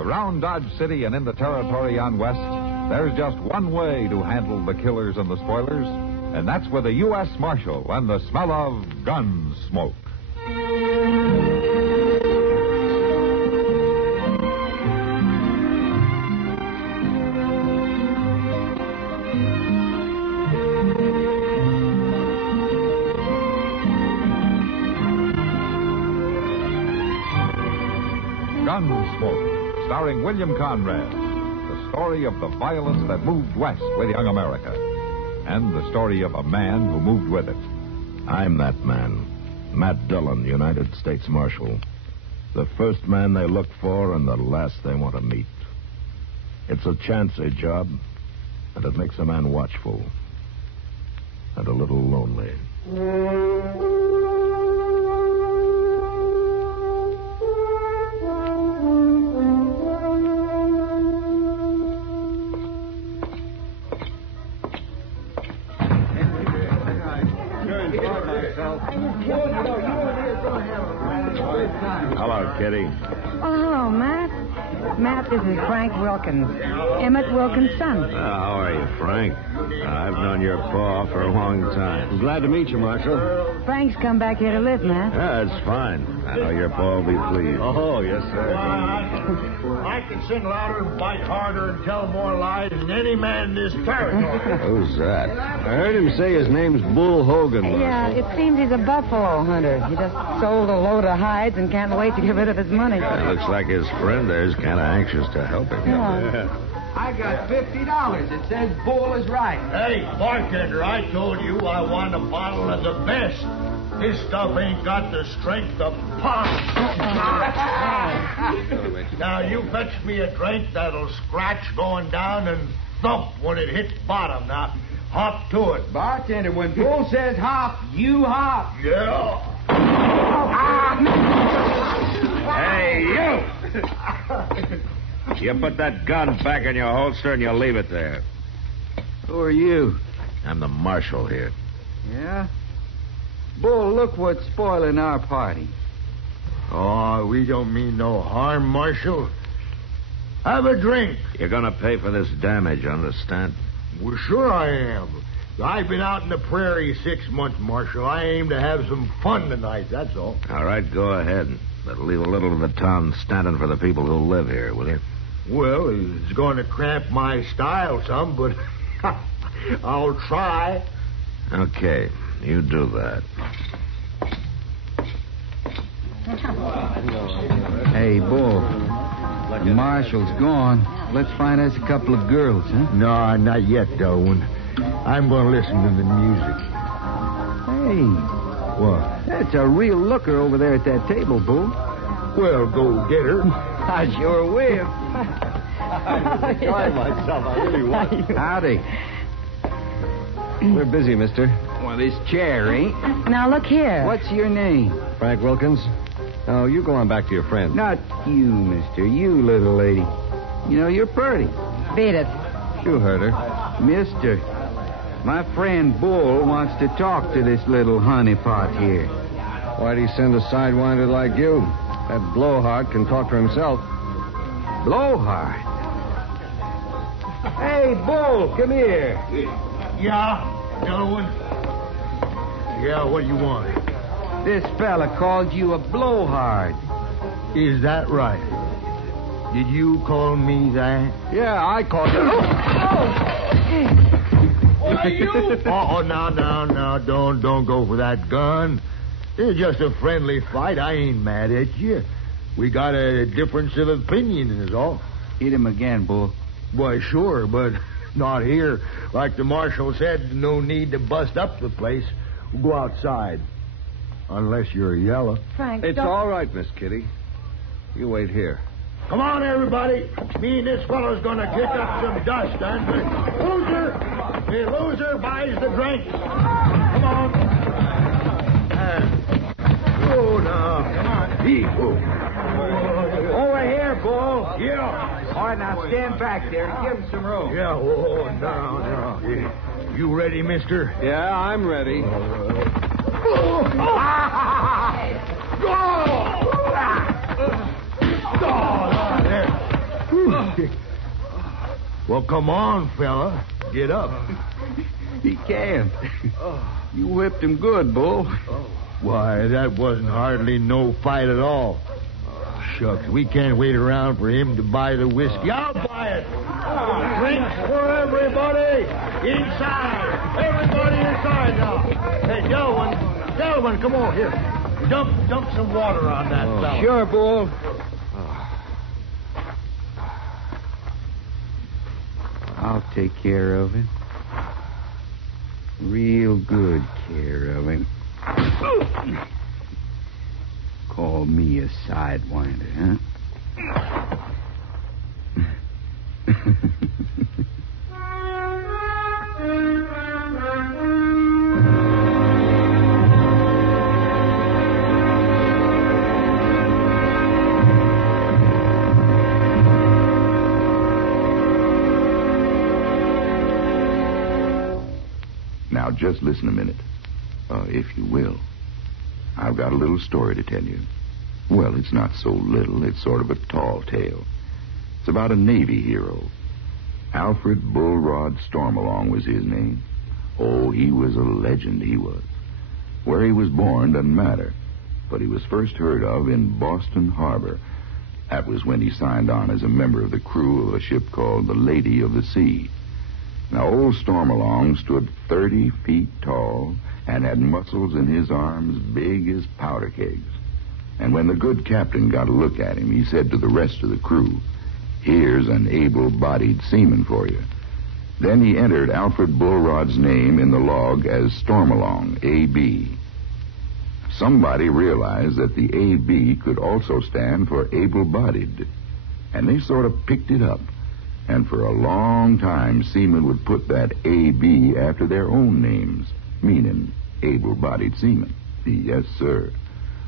Around Dodge City and in the territory on West, there's just one way to handle the killers and the spoilers, and that's with a U.S. Marshal and the smell of Gunsmoke. Gunsmoke, starring William Conrad. The story of the violence that moved west with young America. And the story of a man who moved with it. I'm that man. Matt Dillon, United States Marshal. The first man they look for and the last they want to meet. It's a chancy job, and it makes a man watchful. And a little lonely. Hello, Kitty. Oh, hello, Matt. Matt, this is Frank Wilkins. Emmett Wilkins' son. How are you, Frank? I've known your pa for a long time. Glad to meet you, Marshal. Frank's come back here to live, Matt. Yeah, it's fine. I know your pa will be pleased. Oh, yes, sir. I can sing louder and bite harder and tell more lies than any man in this territory. Who's that? I heard him say his name's Bull Hogan, Marshal. Yeah, it seems he's a buffalo hunter. He just sold a load of hides and can't wait to get rid of his money. It looks like his friend there's kind of anxious to help him. Yeah. I got $50. It says Bull is right. Hey, bartender, I told you I want a bottle of the best. This stuff ain't got the strength of pop. Now, you fetch me a drink that'll scratch going down and thump when it hits bottom. Now, hop to it. Bartender, when Bull says hop, you hop. Yeah. Hey, you! You put that gun back in your holster and you leave it there. Who are you? I'm the marshal here. Yeah? Bull, look what's spoiling our party. Oh, we don't mean no harm, Marshal. Have a drink. You're gonna pay for this damage, understand? Well, sure I am. I've been out in the prairie 6 months, Marshal. I aim to have some fun tonight, that's all. All right, go ahead. But leave a little of the town standing for the people who live here, will you? Well, it's going to cramp my style some, but I'll try. Okay, you do that. Hey, Bull. The marshal's gone. Let's find us a couple of girls, huh? No, not yet, Dillon. I'm going to listen to the music. Hey. What? That's a real looker over there at that table, Bull. Well, go get her. I sure will. I'm enjoying myself. I really was. Howdy. We're busy, mister. Well, this chair ain't. Now, look here. What's your name? Frank Wilkins. Oh, you go on back to your friend. Not you, mister. You, little lady. You know, you're pretty. Beat it. You heard her. Mister, my friend Bull wants to talk to this little honeypot here. Why'd he send a sidewinder like you? That blowhard can talk for himself. Blowhard? Hey, Bull, come here. Yeah, Dillon. Yeah, what do you want? This fella called you a blowhard. Is that right? Did you call me that? Yeah, I called you. What are you? Oh, now, don't go for that gun. It's just a friendly fight. I ain't mad at you. We got a difference of opinion, is all. Hit him again, Bull. Why, sure, but not here. Like the marshal said, no need to bust up the place. We'll go outside. Unless you're yellow. Frank, It's don't... all right, Miss Kitty. You wait here. Come on, everybody. Me and this fellow's going to kick up some dust, and the loser buys the drink. Come on. Oh, now. Come on. Over here, Bull. Yeah. All right, now stand back there and give him some room. Yeah, now. Yeah. You ready, mister? Yeah, I'm ready. Well, come on, fella. Get up. He can't. You whipped him good, Bull. Why, that wasn't hardly no fight at all. Shucks, we can't wait around for him to buy the whiskey. I'll buy it. Drinks for everybody. Inside. Everybody inside now. Hey, Dillon, come on here. Dump some water on that fella. Sure, Bull. I'll take care of him. Real good care of him. Call me a sidewinder, huh? Now, just listen a minute, if you will. I've got a little story to tell you. Well, it's not so little. It's sort of a tall tale. It's about a Navy hero. Alfred Bullrod Stormalong was his name. Oh, he was a legend, he was. Where he was born doesn't matter, but he was first heard of in Boston Harbor. That was when he signed on as a member of the crew of a ship called the Lady of the Sea. Now, old Stormalong stood 30 feet tall and had muscles in his arms big as powder kegs. And when the good captain got a look at him, he said to the rest of the crew, "Here's an able-bodied seaman for you." Then he entered Alfred Bullrod's name in the log as Stormalong, A.B. Somebody realized that the A.B. could also stand for able-bodied, and they sort of picked it up. And for a long time, seamen would put that A.B. after their own names, meaning able-bodied seamen. Yes, sir.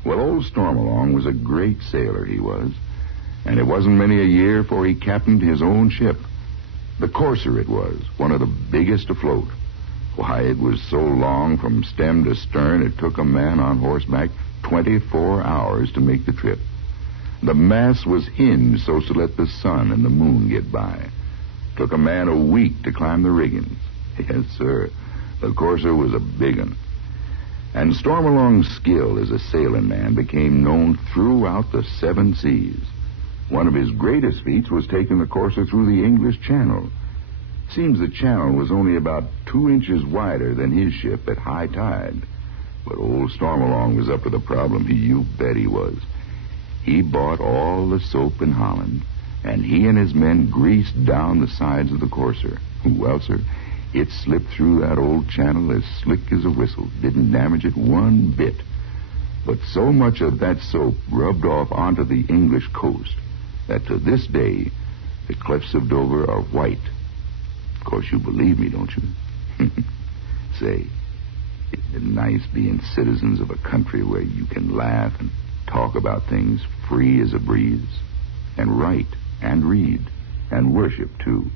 Well, old Stormalong was a great sailor, he was. And it wasn't many a year before he captained his own ship. The Courser it was, one of the biggest afloat. Why, it was so long from stem to stern, it took a man on horseback 24 hours to make the trip. The mast was hinged so as to let the sun and the moon get by. Took a man a week to climb the riggings. Yes, sir. The Courser was a big one. And Stormalong's skill as a sailing man became known throughout the 7 seas. One of his greatest feats was taking the Courser through the English Channel. Seems the channel was only about 2 inches wider than his ship at high tide. But old Stormalong was up to the problem. You bet he was. He bought all the soap in Holland, and he and his men greased down the sides of the Courser. Well, sir, it slipped through that old channel as slick as a whistle. Didn't damage it one bit. But so much of that soap rubbed off onto the English coast that to this day, the cliffs of Dover are white. Of course, you believe me, don't you? Say, isn't it nice being citizens of a country where you can laugh and talk about things free as a breeze, and write and read and worship, too?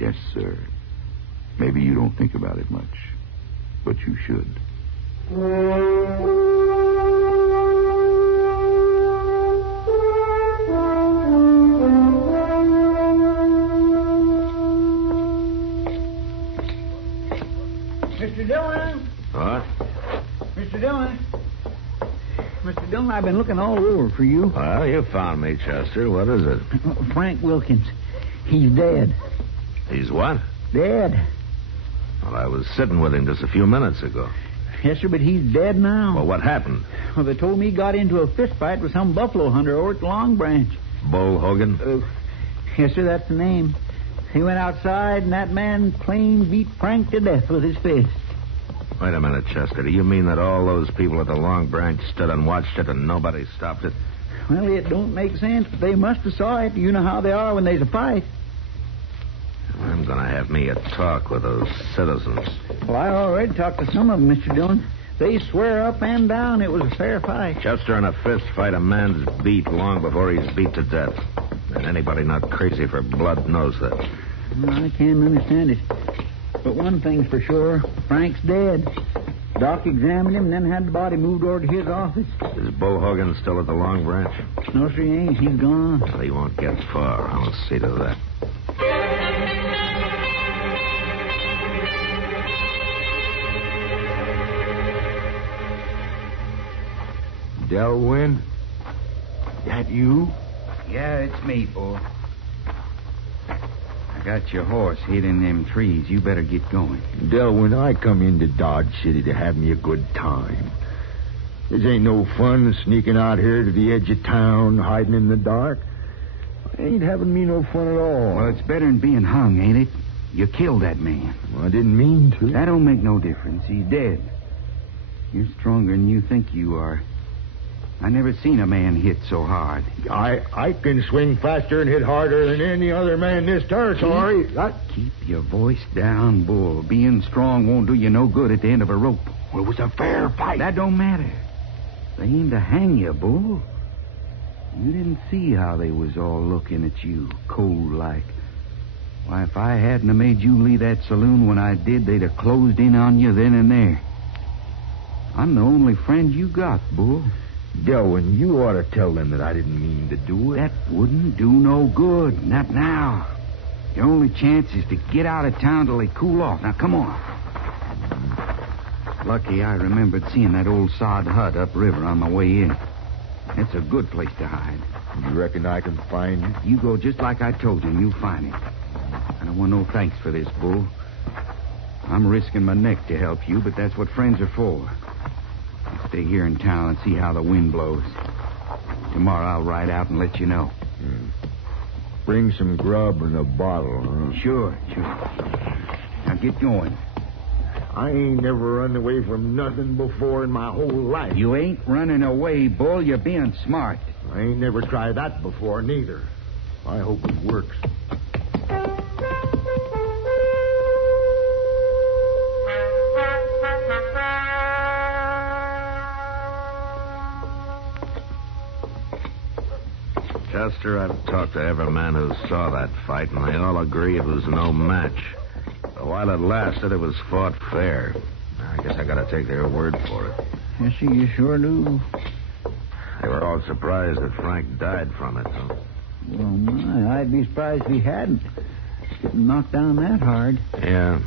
Yes, sir. Maybe you don't think about it much, but you should. Mr. Dillon? What? Mr. Dillon? Mr. Dillon, I've been looking all over for you. Well, you found me, Chester. What is it? Frank Wilkins. He's dead. He's what? Dead. Well, I was sitting with him just a few minutes ago. Yes, sir, but he's dead now. Well, what happened? Well, they told me he got into a fist fight with some buffalo hunter over at Long Branch. Bull Hogan? Yes, sir, that's the name. He went outside, and that man plain beat Frank to death with his fist. Wait a minute, Chester. Do you mean that all those people at the Long Branch stood and watched it and nobody stopped it? Well, it don't make sense, but they must have saw it. You know how they are when there's a fight. I'm going to have me a talk with those citizens. Well, I already talked to some of them, Mr. Dillon. They swear up and down it was a fair fight. Chester, in a fist fight, a man's beat long before he's beat to death. And anybody not crazy for blood knows that. Well, I can't understand it. But one thing's for sure, Frank's dead. Doc examined him and then had the body moved over to his office. Is Bull Hogan still at the Long Branch? No, sir, he ain't. He's gone. Well, he won't get far. I'll see to that. Delwyn? That you? Yeah, it's me, boy. I got your horse hid in them trees. You better get going. Delwyn, I come into Dodge City to have me a good time. This ain't no fun sneaking out here to the edge of town, hiding in the dark. Ain't having me no fun at all. Well, it's better than being hung, ain't it? You killed that man. Well, I didn't mean to. That don't make no difference. He's dead. You're stronger than you think you are. I never seen a man hit so hard. I can swing faster and hit harder than any other man in this territory. Keep your voice down, Bull. Being strong won't do you no good at the end of a rope. Well, it was a fair fight. That don't matter. They aimed to hang you, Bull. You didn't see how they was all looking at you, cold like. Why, if I hadn't have made you leave that saloon when I did, they'd have closed in on you then and there. I'm the only friend you got, Bull. Delwyn, you ought to tell them that I didn't mean to do it. That wouldn't do no good. Not now. Your only chance is to get out of town till they cool off. Now, come on. Lucky I remembered seeing that old sod hut upriver on my way in. It's a good place to hide. You reckon I can find it? You go just like I told you, and you'll find it. I don't want no thanks for this, Bull. I'm risking my neck to help you, but that's what friends are for. Stay here in town and see how the wind blows. Tomorrow I'll ride out and let you know. Bring some grub and a bottle, huh? Sure. Now get going. I ain't never run away from nothing before in my whole life. You ain't running away, Bull. You're being smart. I ain't never tried that before, neither. I hope it works. Chester, I've talked to every man who saw that fight, and they all agree it was no match. But while it lasted, it was fought fair. I guess I gotta take their word for it. Yes, sir, you sure do. They were all surprised that Frank died from it, though. Well, my, I'd be surprised if he hadn't. Getting knocked down that hard. Yeah,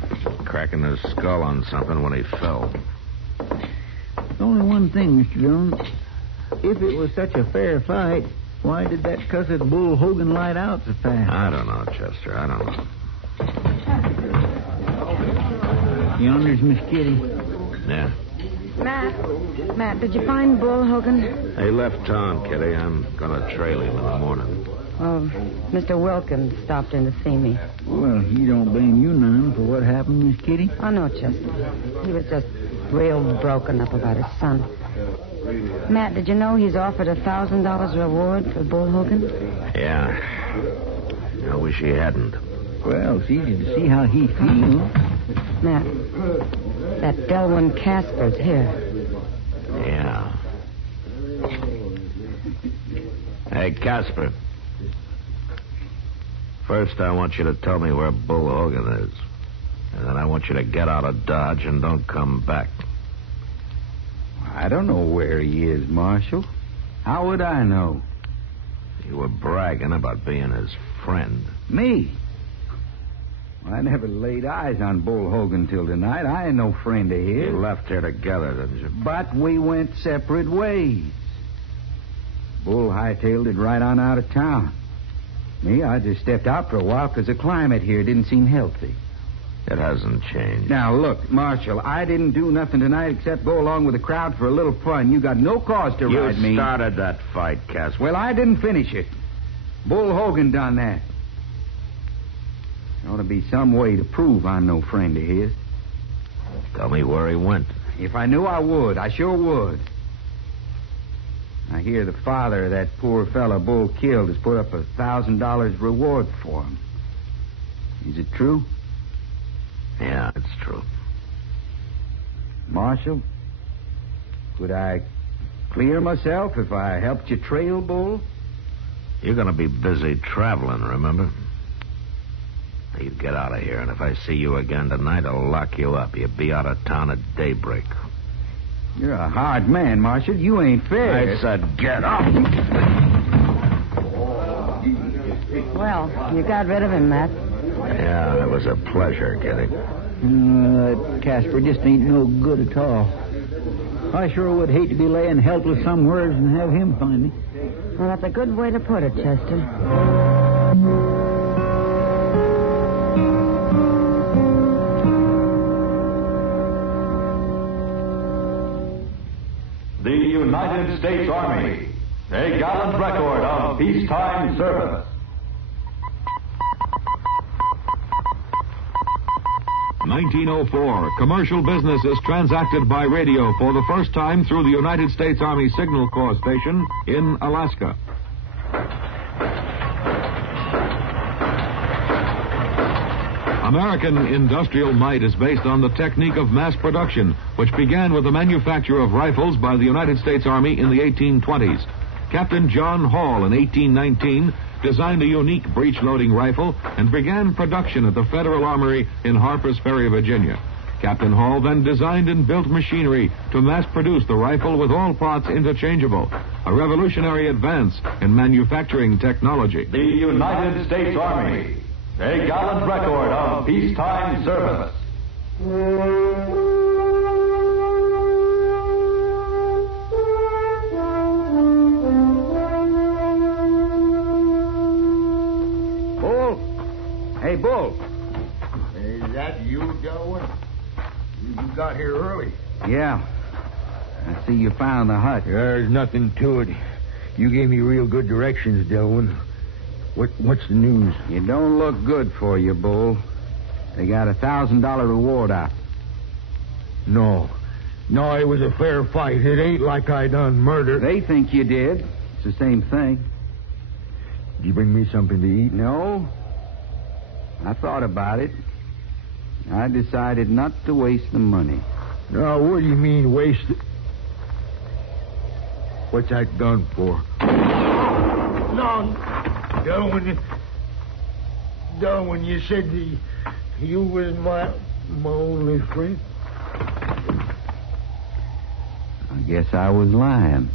cracking his skull on something when he fell. There's only one thing, Mr. Dillon. If it was such a fair fight, why did that cussed Bull Hogan light out so fast? I don't know, Chester. I don't know. Yonder's Miss Kitty. Yeah. Matt, did you find Bull Hogan? He left town, Kitty. I'm gonna trail him in the morning. Oh, Mr. Wilkins stopped in to see me. Well, he don't blame you none for what happened, Miss Kitty. Oh, no, Chester. He was just real broken up about his son. Matt, did you know he's offered $1,000 reward for Bull Hogan? Yeah. I wish he hadn't. Well, it's easy to see how he feels. Matt, that Delwyn Casper's here. Yeah. Hey, Casper. First, I want you to tell me where Bull Hogan is. And then I want you to get out of Dodge and don't come back. I don't know where he is, Marshal. How would I know? You were bragging about being his friend. Me? Well, I never laid eyes on Bull Hogan till tonight. I ain't no friend of his. You left here together, didn't you? But we went separate ways. Bull hightailed it right on out of town. Me, I just stepped out for a while because the climate here didn't seem healthy. It hasn't changed. Now, look, Marshal, I didn't do nothing tonight except go along with the crowd for a little fun. You got no cause to ride me. You started that fight, Casper. Well, I didn't finish it. Bull Hogan done that. There ought to be some way to prove I'm no friend of his. Tell me where he went. If I knew, I would. I sure would. I hear the father of that poor fella Bull killed has put up $1,000 reward for him. Is it true? Yeah, it's true. Marshal, could I clear myself if I helped you trail Bull? You're going to be busy traveling, remember? Now, you get out of here, and if I see you again tonight, I'll lock you up. You'll be out of town at daybreak. You're a hard man, Marshal. You ain't fair. I said get up. Well, you got rid of him, Matt. Yeah, it was a pleasure, Kitty. Casper just ain't no good at all. I sure would hate to be laying helpless somewhere and have him find me. Well, that's a good way to put it, Chester. The United States Army, a gallant record of peacetime service. 1904, commercial business is transacted by radio for the first time through the United States Army Signal Corps station in Alaska. American industrial might is based on the technique of mass production, which began with the manufacture of rifles by the United States Army in the 1820s. Captain John Hall in 1819 designed a unique breech-loading rifle and began production at the Federal Armory in Harpers Ferry, Virginia. Captain Hall then designed and built machinery to mass-produce the rifle with all parts interchangeable, a revolutionary advance in manufacturing technology. The United States Army, a gallant record of peacetime service. Hey, Bull. Is that you, Dillon? You got here early. Yeah. I see you found the hut. There's nothing to it. You gave me real good directions, Dillon. What's the news? You don't look good for you, Bull. They got a $1,000 reward out. No, it was a fair fight. It ain't like I done murder. They think you did. It's the same thing. Did you bring me something to eat? No. I thought about it. I decided not to waste the money. No, what do you mean waste it? What's that gun for? No, Dillon, you said you was my only friend. I guess I was lying.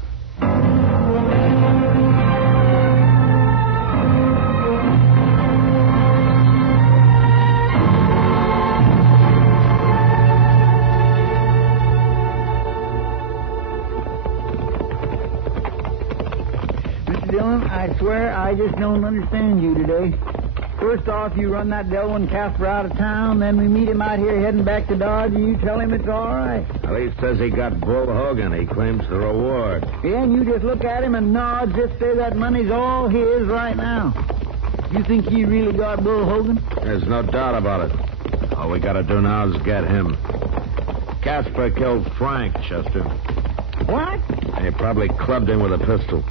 I swear I just don't understand you today. First off, you run that Dillon Casper out of town, then we meet him out here heading back to Dodge, and you tell him it's all right. Well, he says he got Bull Hogan. He claims the reward. Yeah, and you just look at him and nod, just say that money's all his right now. You think he really got Bull Hogan? There's no doubt about it. All we gotta do now is get him. Casper killed Frank, Chester. What? He probably clubbed him with a pistol.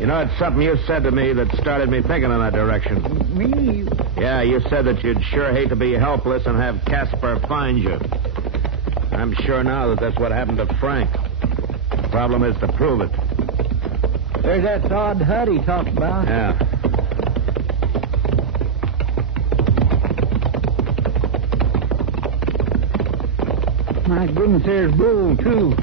You know, it's something you said to me that started me thinking in that direction. Me? Yeah, you said that you'd sure hate to be helpless and have Casper find you. I'm sure now that that's what happened to Frank. The problem is to prove it. There's that sod hut he talked about. Yeah. My goodness, there's Bull, too.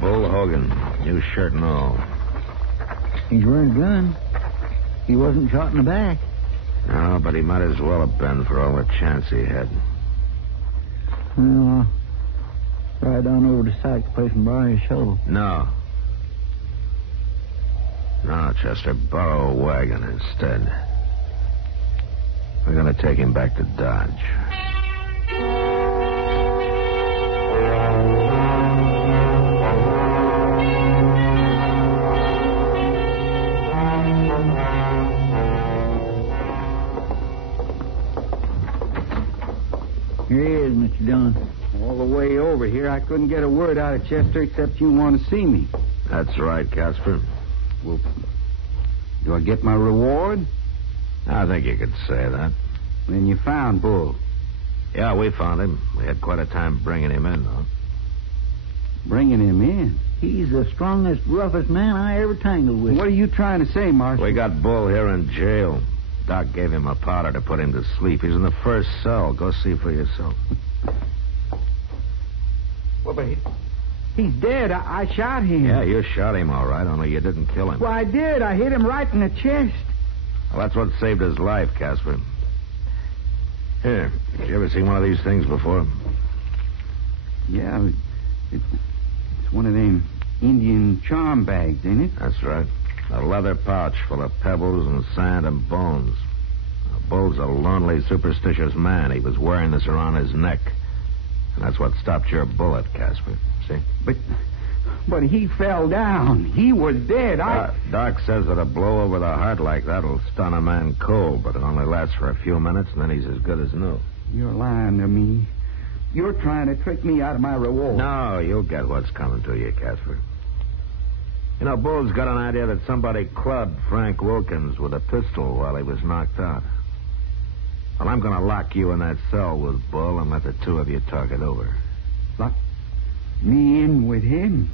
Bull Hogan, new shirt and all. He's wearing a gun. He wasn't shot in the back. No, but he might as well have been for all the chance he had. Well, I'll ride on over to Sykes' place and borrow his shovel. No, Chester, borrow a wagon instead. We're going to take him back to Dodge. Here he is, Mr. Dillon. All the way over here, I couldn't get a word out of Chester except you want to see me. That's right, Casper. Well, do I get my reward? I think you could say that. Then you found Bull. Yeah, we found him. We had quite a time bringing him in, though. Bringing him in? He's the strongest, roughest man I ever tangled with. What are you trying to say, Marshal? We got Bull here in jail. Doc gave him a powder to put him to sleep. He's in the first cell. Go see for yourself. Well, but he's dead. I shot him. Yeah, you shot him all right, only you didn't kill him. Well, I did. I hit him right in the chest. Well, that's what saved his life, Casper. Here, you ever seen one of these things before? Yeah, it's one of them Indian charm bags, ain't it? That's right. A leather pouch full of pebbles and sand and bones. Bull's a lonely, superstitious man. He was wearing this around his neck. And that's what stopped your bullet, Casper. See? But he fell down. He was dead. Doc says that a blow over the heart like that will stun a man cold, but it only lasts for a few minutes, and then he's as good as new. You're lying to me. You're trying to trick me out of my reward. No, you'll get what's coming to you, Casper. You know, Bull's got an idea that somebody clubbed Frank Wilkins with a pistol while he was knocked out. Well, I'm going to lock you in that cell with Bull and let the two of you talk it over. Lock me in with him?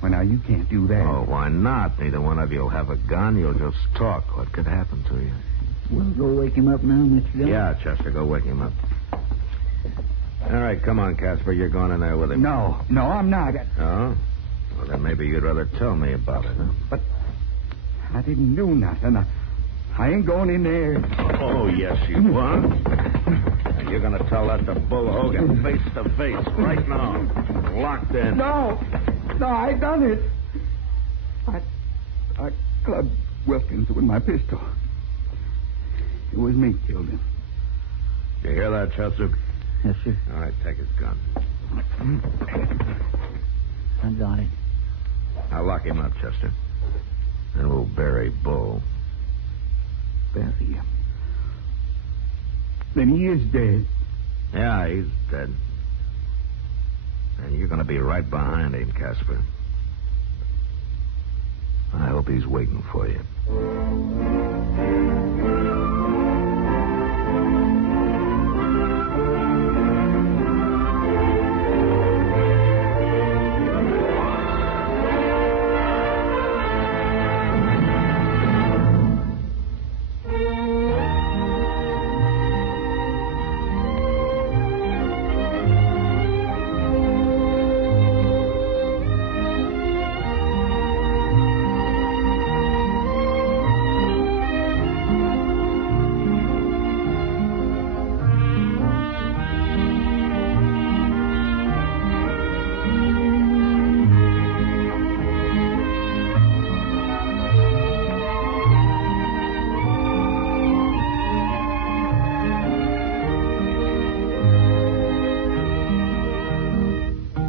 Well, now, you can't do that. Oh, why not? Neither one of you will have a gun. You'll just talk. What could happen to you? We'll go wake him up now, Mr. Dillon. Yeah, Chester, go wake him up. All right, come on, Casper. You're going in there with him. No, I'm not. Oh? Well, then maybe you'd rather tell me about it, huh? But I didn't do nothing. I ain't going in there. Oh, yes, you are. And you're going to tell that to Bull Hogan face to face right now. Locked in. No, I done it. I clubbed Wilkins with my pistol. It was me killed him. You hear that, Chester? Yes, sir. All right, take his gun. I got it. I'll lock him up, Chester. Then we'll bury Bull. Bury him? Then he is dead. Yeah, he's dead. And you're going to be right behind him, Casper. I hope he's waiting for you.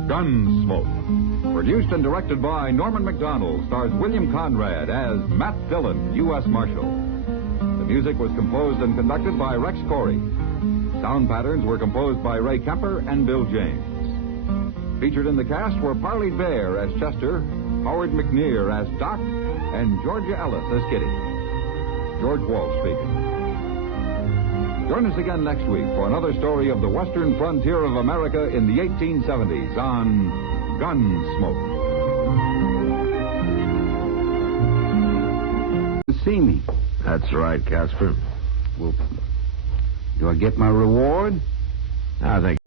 Gunsmoke. Produced and directed by Norman MacDonnell, stars William Conrad as Matt Dillon, U.S. Marshal. The music was composed and conducted by Rex Corey. Sound patterns were composed by Ray Kemper and Bill James. Featured in the cast were Parley Baer as Chester, Howard McNear as Doc, and Georgia Ellis as Kitty. George Walsh speaking. Join us again next week for another story of the western frontier of America in the 1870s on Gunsmoke. See me. That's right, Casper. Well, do I get my reward? I think